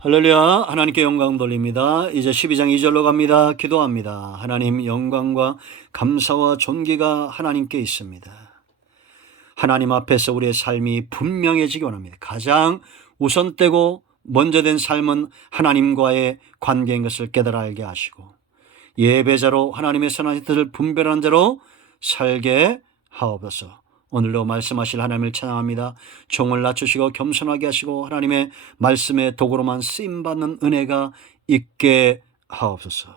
할렐루야. 하나님께 영광 돌립니다. 이제 12장 2절로 갑니다. 기도합니다. 하나님, 영광과 감사와 존귀가 하나님께 있습니다. 하나님 앞에서 우리의 삶이 분명해지기 원합니다. 가장 우선되고 먼저 된 삶은 하나님과의 관계인 것을 깨달아 알게 하시고, 예배자로 하나님의 선한 뜻을 분별하는 자로 살게 하옵소서. 오늘도 말씀하실 하나님을 찬양합니다. 종을 낮추시고 겸손하게 하시고 하나님의 말씀의 도구로만 쓰임받는 은혜가 있게 하옵소서.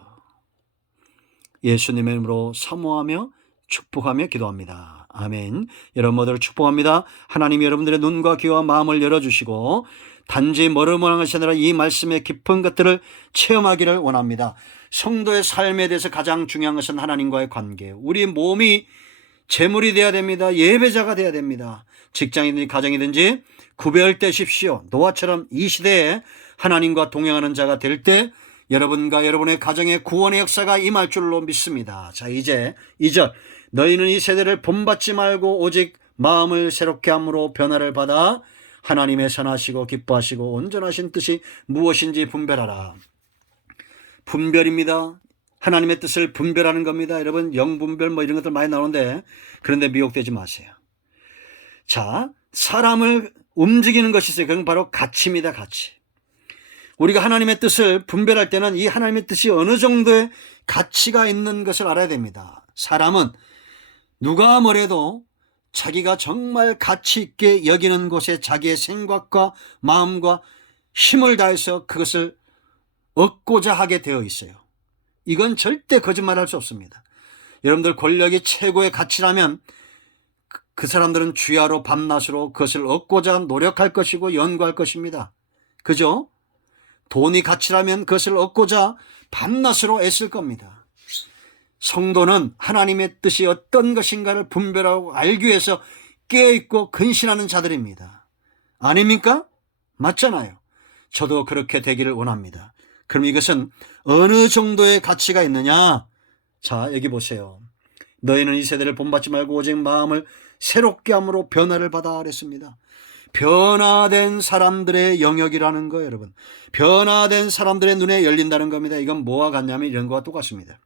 예수님의 이름으로 사모하며 축복하며 기도합니다. 아멘. 여러분 모두를 축복합니다. 하나님이 여러분들의 눈과 귀와 마음을 열어주시고 단지 머리로만 것이 아니라 이 말씀의 깊은 것들을 체험하기를 원합니다. 성도의 삶에 대해서 가장 중요한 것은 하나님과의 관계. 우리 몸이 재물이 되어야 됩니다. 예배자가 되어야 됩니다. 직장이든지 가정이든지 구별되십시오. 노아처럼 이 시대에 하나님과 동행하는 자가 될 때 여러분과 여러분의 가정의 구원의 역사가 임할 줄로 믿습니다. 자, 이제 2절. 너희는 이 세대를 본받지 말고 오직 마음을 새롭게 함으로 변화를 받아 하나님의 선하시고 기뻐하시고 온전하신 뜻이 무엇인지 분별하라. 분별입니다. 하나님의 뜻을 분별하는 겁니다. 여러분, 영분별 이런 것들 많이 나오는데 그런데 미혹되지 마세요. 자, 사람을 움직이는 것이 있어요. 그건 바로 가치입니다. 가치. 우리가 하나님의 뜻을 분별할 때는 이 하나님의 뜻이 어느 정도의 가치가 있는 것을 알아야 됩니다. 사람은 누가 뭐래도 자기가 정말 가치 있게 여기는 곳에 자기의 생각과 마음과 힘을 다해서 그것을 얻고자 하게 되어 있어요. 이건 절대 거짓말할 수 없습니다. 여러분들, 권력이 최고의 가치라면 그 사람들은 주야로 밤낮으로 그것을 얻고자 노력할 것이고 연구할 것입니다. 그죠? 돈이 가치라면 그것을 얻고자 밤낮으로 애쓸 겁니다. 성도는 하나님의 뜻이 어떤 것인가를 분별하고 알기 위해서 깨어있고 근신하는 자들입니다. 아닙니까? 맞잖아요. 저도 그렇게 되기를 원합니다. 그럼 이것은 어느 정도의 가치가 있느냐? 자, 여기 보세요. 너희는 이 세대를 본받지 말고 오직 마음을 새롭게 함으로 변화를 받아 그랬습니다. 변화된 사람들의 영역이라는 거예요, 여러분. 변화된 사람들의 눈에 열린다는 겁니다. 이건 뭐와 같냐면 이런 거와 똑같습니다.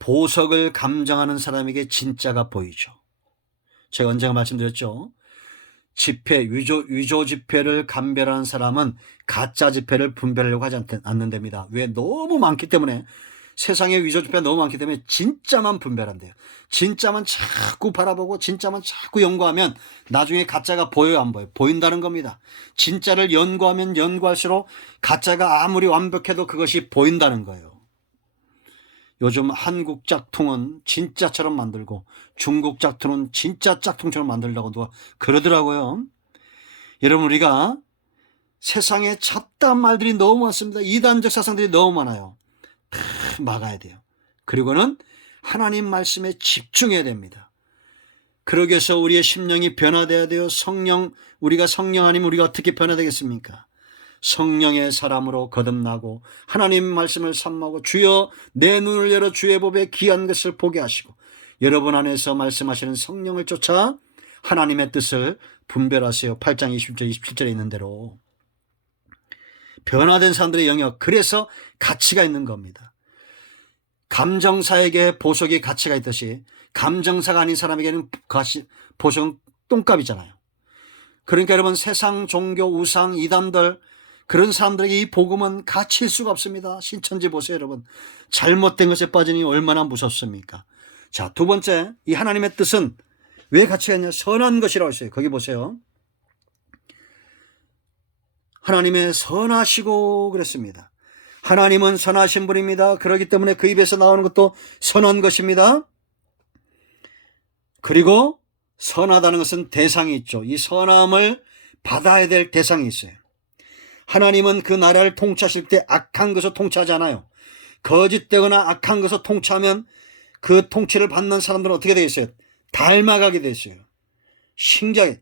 보석을 감정하는 사람에게 진짜가 보이죠. 제가 언젠가 말씀드렸죠. 지폐, 위조 지폐를 감별하는 사람은 가짜 지폐를 분별하려고 하지 않는답니다. 왜? 너무 많기 때문에. 세상에 위조 지폐가 너무 많기 때문에 진짜만 분별한대요. 진짜만 자꾸 바라보고 진짜만 자꾸 연구하면 나중에 가짜가 보여요, 안 보여요? 보인다는 겁니다. 진짜를 연구하면 연구할수록 가짜가 아무리 완벽해도 그것이 보인다는 거예요. 요즘 한국 짝퉁은 진짜처럼 만들고 중국 짝퉁은 진짜 짝퉁처럼 만들려고 누가 그러더라고요. 여러분, 우리가 세상에 잡다한 말들이 너무 많습니다. 이단적 사상들이 너무 많아요. 다 막아야 돼요. 그리고는 하나님 말씀에 집중해야 됩니다. 그러기 위해서 우리의 심령이 변화돼야 돼요. 우리가 성령 아니면 우리가 어떻게 변화되겠습니까? 성령의 사람으로 거듭나고 하나님 말씀을 삼하고 주여 내 눈을 열어 주의 법에 귀한 것을 보게 하시고 여러분 안에서 말씀하시는 성령을 쫓아 하나님의 뜻을 분별하세요. 8장 20절 27절에 있는 대로. 변화된 사람들의 영역, 그래서 가치가 있는 겁니다. 감정사에게 보석이 가치가 있듯이 감정사가 아닌 사람에게는 보석은 똥값이잖아요. 그러니까 여러분, 세상 종교 우상 이단들 그런 사람들에게 이 복음은 가치일 수가 없습니다. 신천지 보세요, 여러분. 잘못된 것에 빠지니 얼마나 무섭습니까? 자, 두 번째, 이 하나님의 뜻은 왜 가치가 있냐? 선한 것이라고 했어요. 거기 보세요. 하나님의 선하시고 그랬습니다. 하나님은 선하신 분입니다. 그렇기 때문에 그 입에서 나오는 것도 선한 것입니다. 그리고 선하다는 것은 대상이 있죠. 이 선함을 받아야 될 대상이 있어요. 하나님은 그 나라를 통치하실 때 악한 것을 통치하지 않아요. 거짓되거나 악한 것을 통치하면 그 통치를 받는 사람들은 어떻게 되겠어요? 닮아가게 되어 있어요. 신기하게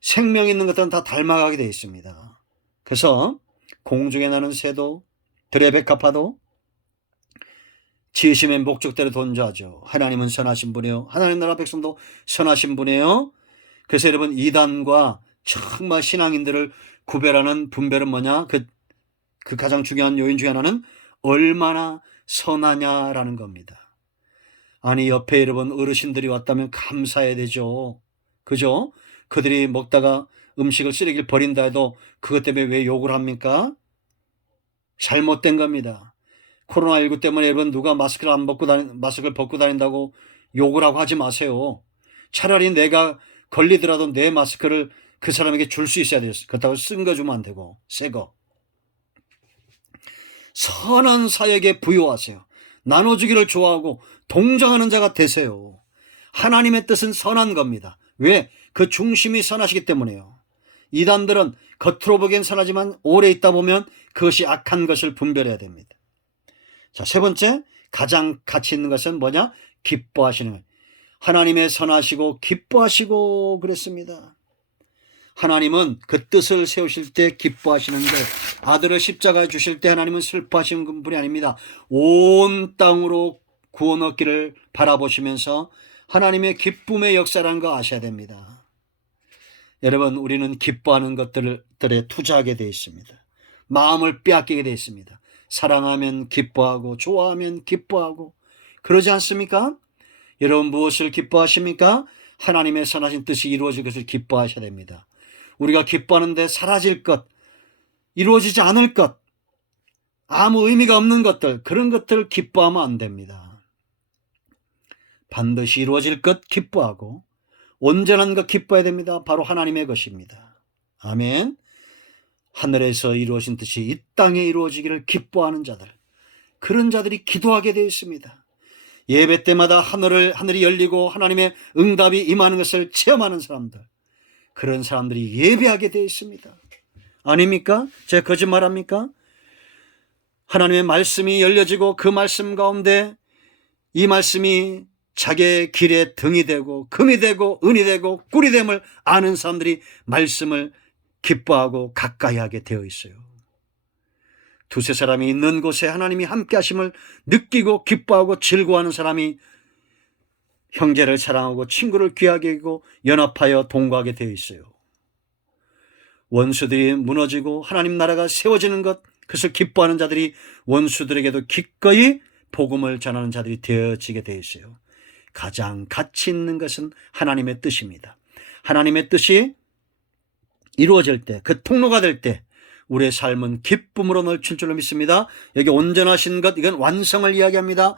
생명 있는 것들은 다 닮아가게 되어 있습니다. 그래서 공중에 나는 새도 들의 백합화도 지으심의 목적대로 존재하죠. 하나님은 선하신 분이에요. 하나님 나라 백성도 선하신 분이에요. 그래서 여러분, 이단과 정말 신앙인들을 구별하는 분별은 뭐냐? 그 가장 중요한 요인 중에 하나는 얼마나 선하냐라는 겁니다. 아니, 옆에 여러분 어르신들이 왔다면 감사해야 되죠. 그죠? 그들이 먹다가 음식을 쓰레기를 버린다 해도 그것 때문에 왜 욕을 합니까? 잘못된 겁니다. 코로나19 때문에 여러분 누가 마스크를 벗고 다닌다고 욕을 하고 하지 마세요. 차라리 내가 걸리더라도 내 마스크를 그 사람에게 줄 수 있어야 돼요. 그렇다고 쓴 거 주면 안 되고 새 거. 선한 사역에 부여하세요. 나눠주기를 좋아하고 동정하는 자가 되세요. 하나님의 뜻은 선한 겁니다. 왜? 그 중심이 선하시기 때문에요. 이단들은 겉으로 보기엔 선하지만 오래 있다 보면 그것이 악한 것을 분별해야 됩니다. 자, 세 번째, 가장 가치 있는 것은 뭐냐? 기뻐하시는 거예요. 하나님의 선하시고 기뻐하시고 그랬습니다. 하나님은 그 뜻을 세우실 때 기뻐하시는데 아들을 십자가에 주실 때 하나님은 슬퍼하시는 분이 아닙니다. 온 땅으로 구원 얻기를 바라보시면서 하나님의 기쁨의 역사라는 거 아셔야 됩니다. 여러분, 우리는 기뻐하는 것들에 투자하게 되어 있습니다. 마음을 빼앗기게 되어 있습니다. 사랑하면 기뻐하고 좋아하면 기뻐하고 그러지 않습니까? 여러분, 무엇을 기뻐하십니까? 하나님의 선하신 뜻이 이루어질 것을 기뻐하셔야 됩니다. 우리가 기뻐하는데 사라질 것, 이루어지지 않을 것, 아무 의미가 없는 것들, 그런 것들을 기뻐하면 안 됩니다. 반드시 이루어질 것 기뻐하고 온전한 것 기뻐해야 됩니다. 바로 하나님의 것입니다. 아멘. 하늘에서 이루어진 뜻이 이 땅에 이루어지기를 기뻐하는 자들, 그런 자들이 기도하게 되어 있습니다. 예배 때마다 하늘이 열리고 하나님의 응답이 임하는 것을 체험하는 사람들, 그런 사람들이 예배하게 되어 있습니다. 아닙니까? 제가 거짓말합니까? 하나님의 말씀이 열려지고 그 말씀 가운데 이 말씀이 자기의 길에 등이 되고 금이 되고 은이 되고 꿀이 됨을 아는 사람들이 말씀을 기뻐하고 가까이 하게 되어 있어요. 두세 사람이 있는 곳에 하나님이 함께 하심을 느끼고 기뻐하고 즐거워하는 사람이 형제를 사랑하고 친구를 귀하게 여기고 연합하여 동거하게 되어 있어요. 원수들이 무너지고 하나님 나라가 세워지는 것, 그것을 기뻐하는 자들이 원수들에게도 기꺼이 복음을 전하는 자들이 되어지게 되어 있어요. 가장 가치 있는 것은 하나님의 뜻입니다. 하나님의 뜻이 이루어질 때, 그 통로가 될 때 우리의 삶은 기쁨으로 넘칠 줄로 믿습니다. 여기 온전하신 것, 이건 완성을 이야기합니다.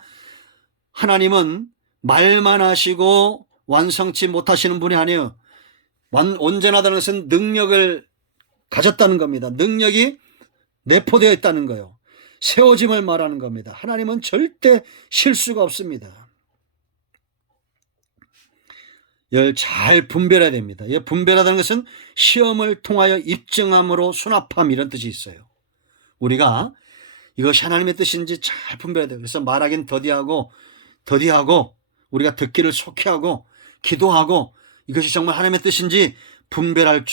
하나님은 말만 하시고 완성치 못하시는 분이 아니에요. 온전하다는 것은 능력을 가졌다는 겁니다. 능력이 내포되어 있다는 거예요. 세워짐을 말하는 겁니다. 하나님은 절대 실수가 없습니다. 이걸 잘 분별해야 됩니다. 분별하다는 것은 시험을 통하여 입증함으로 수납함, 이런 뜻이 있어요. 우리가 이것이 하나님의 뜻인지 잘 분별해야 돼요. 그래서 말하긴 더디하고 우리가 듣기를 속히하고 기도하고 이것이 정말 하나님의 뜻인지 분별할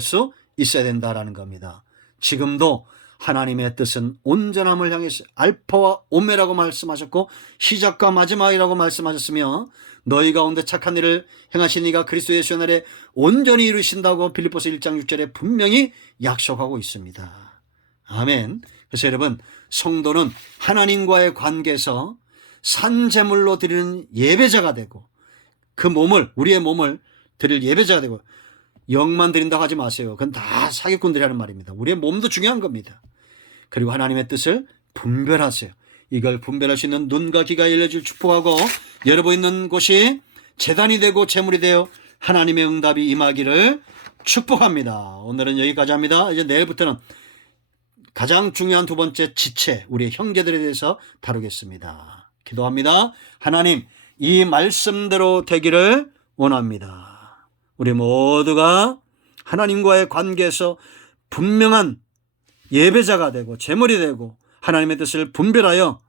수 있어야 된다라는 겁니다. 지금도 하나님의 뜻은 온전함을 향해서 알파와 오메라고 말씀하셨고 시작과 마지막이라고 말씀하셨으며 너희 가운데 착한 일을 행하신 이가 그리스도 예수의 날에 온전히 이루신다고 빌립보서 1장 6절에 분명히 약속하고 있습니다. 아멘. 그래서 여러분, 성도는 하나님과의 관계에서 산제물로 드리는 예배자가 되고 우리의 몸을 드릴 예배자가 되고, 영만 드린다고 하지 마세요. 그건 다 사기꾼들이 하는 말입니다. 우리의 몸도 중요한 겁니다. 그리고 하나님의 뜻을 분별하세요. 이걸 분별할 수 있는 눈과 귀가 열려질 축복하고 여러분 있는 곳이 제단이 되고 제물이 되어 하나님의 응답이 임하기를 축복합니다. 오늘은 여기까지 합니다. 이제 내일부터는 가장 중요한 두 번째 지체, 우리의 형제들에 대해서 다루겠습니다. 기도합니다. 하나님, 이 말씀대로 되기를 원합니다. 우리 모두가 하나님과의 관계에서 분명한 예배자가 되고 제물이 되고 하나님의 뜻을 분별하여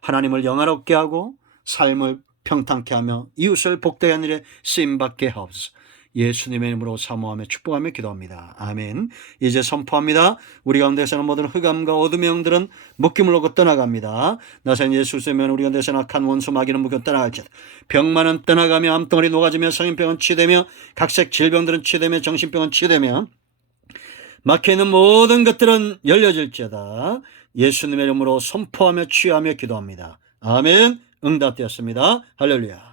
하나님을 영화롭게 하고 삶을 평탄케 하며 이웃을 복되게 하는 일에 쓰임받게 하옵소서. 예수님의 이름으로 사모하며 축복하며 기도합니다. 아멘. 이제 선포합니다. 우리 가운데서는 모든 흑암과 어둠의 영들은 묶임을 놓고 떠나갑니다. 나사렛 예수 쏘면 우리 가운데서 악한 원수 마귀는 묶여 떠나갈지어다. 병만은 떠나가며 암덩어리 녹아지며 성인병은 치유되며 각색 질병들은 치유되며 정신병은 치유되며 막혀있는 모든 것들은 열려질지어다. 예수님의 이름으로 선포하며 치유하며 기도합니다. 아멘. 응답되었습니다. 할렐루야.